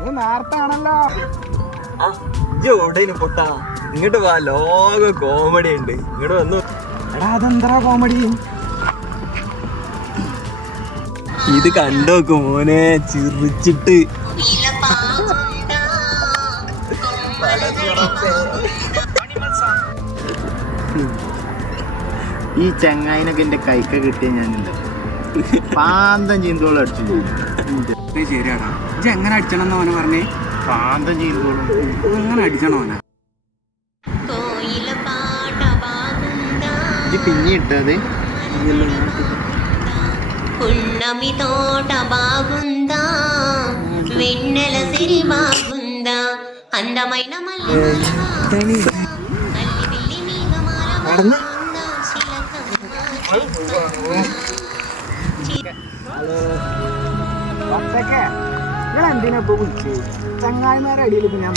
നീ നേരത്താണല്ലോ. പൊട്ടാ ഇങ്ങോട്ട് വാ, ലോക കോമഡി ഉണ്ട്, ഇങ്ങോട്ട് വന്നു. എടാ അതെന്താ കോമഡി? ഇത് കണ്ടോക്ക് മോനെ, ചിരിച്ചിട്ട്. ഈ ചങ്ങായിനൊക്കെ എന്റെ കൈക്ക കിട്ടിയ ഞാനില്ല പാന്തം ചീന്തോളം അടിച്ചു. ശരിയാടാ, ഇജ്ജ് എങ്ങനെ അടിച്ചണം എന്ന് അവനെ പറഞ്ഞേ? പാന്തം ചീന്തോളം എങ്ങനെ അടിച്ചണോ അവനെ? പിന്നെ ഇട്ടത് పున్నమి తోట బాగుందా, వెన్నెల సిరి బాగుందా, అందమైన మల్లి എന്തിനാ ഇപ്പൊ വിളിച്ച്? ചങ്ങായിമാരെ അടിയിൽ ഞാൻ